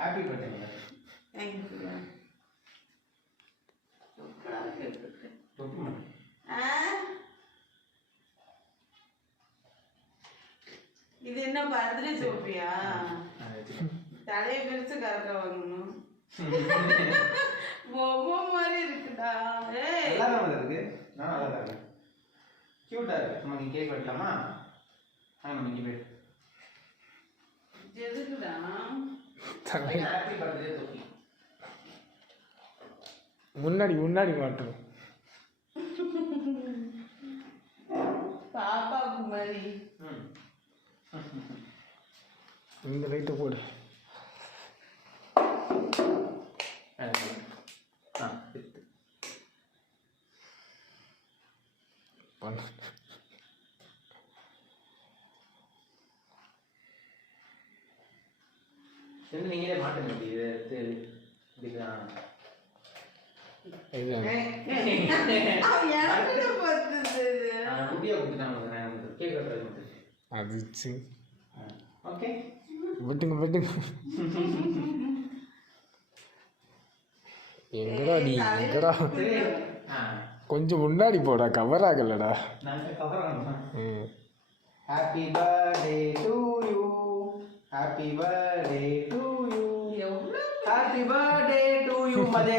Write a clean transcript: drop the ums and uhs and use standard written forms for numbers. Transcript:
Happy birthday. Thank you. சூப்பராக கேட்டுருக்கு. இது என்ன பர்த்டே சோப்பியா? தலையை பிரிச்சு கரெக்டா வாங்கணும். பொம்மை மாதிரி இருக்குடா. நல்லா இருக்கு. நான் நல்லா இருக்கு. கியூட்டா இருக்கு. நம்ம கேக் வெட்டலாமா? நம்ம இங்க போய். எதுக்குடா? Happy birthday சோப்பி. முன்னாடி மாட்டோம். பாப்பாக்கு மாதிரி. இந்த லைட்டை போடு. நீங்களே மாட்டுங்க. இதுதான் எங்கடா கொஞ்சம் முன்னாடி போடா. கவர் ஆகலடா. Happy birthday to you. Happy birthday to you. Happy birthday to you மதே.